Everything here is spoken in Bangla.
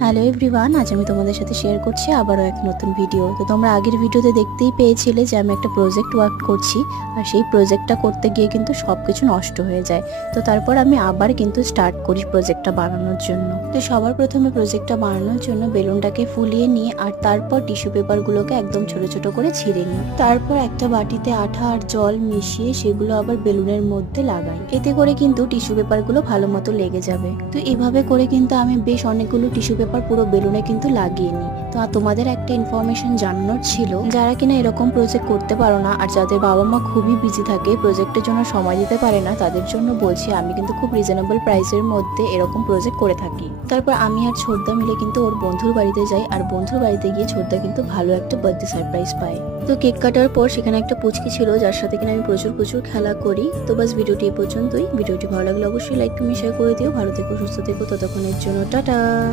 হ্যালো এভরিওয়ান, আজ আমি তোমাদের সাথে শেয়ার করছি আবারও এক নতুন ভিডিও। তো তোমরা আগের ভিডিওতে দেখতেই পেয়েছিলে যে আমি একটা প্রজেক্ট ওয়ার্ক করছি, আর সেই প্রজেক্টটা করতে গিয়ে কিন্তু সব কিছু নষ্ট হয়ে যায়। তো তারপর আমি আবার কিন্তু স্টার্ট করি প্রজেক্টটা বানানোর জন্য। তো সবার প্রথমে প্রজেক্টটা বানানোর জন্য বেলুনটাকে ফুলিয়ে নিই, আর তারপর টিস্যু পেপারগুলোকে একদম ছোট ছোট করে ছিঁড়ে নিই। তারপর একটা বাটিতে আঠা আর জল মিশিয়ে সেগুলো আবার বেলুনের মধ্যে লাগাই। এতে করে কিন্তু টিস্যু পেপারগুলো ভালো মতো লেগে যাবে। তো এভাবে করে কিন্তু আমি বেশ অনেকগুলো টিস্যু পেপার পুরো বেলুনে কিন্তু লাগিয়ে নিই। তো তোমাদের একটা ইনফরমেশন জানানোর ছিল, যারা কিনা এরকম প্রজেক্ট করতে পারো না আর যাদের বাবা মা খুবই বিজি থাকে, প্রজেক্টের জন্য সময় দিতে পারে না, তাদের জন্য বলছি আমি কিন্তু খুব রিজনেবল প্রাইসের মধ্যে এরকম প্রজেক্ট করে থাকি। তারপর আমি আর ছোটদা মিলে কিন্তু ওর বন্ধুর বাড়িতে যাই, আর বন্ধুর বাড়িতে গিয়ে ছোটদা কিন্তু ভালো একটা বার্থডে সারপ্রাইজ পায়। তো কেক কাটার পর সেখানে একটা পুচকি ছিল যার সাথে কিনা আমি প্রচুর খেলা করি। তো বাস ভিডিওটি এ পর্যন্তই। ভিডিওটি ভালো লাগলে অবশ্যই লাইক কমেন্ট শেয়ার করে দিও। ভালো থেকো, সুস্থ থেকো, ততক্ষণের জন্য টাটা।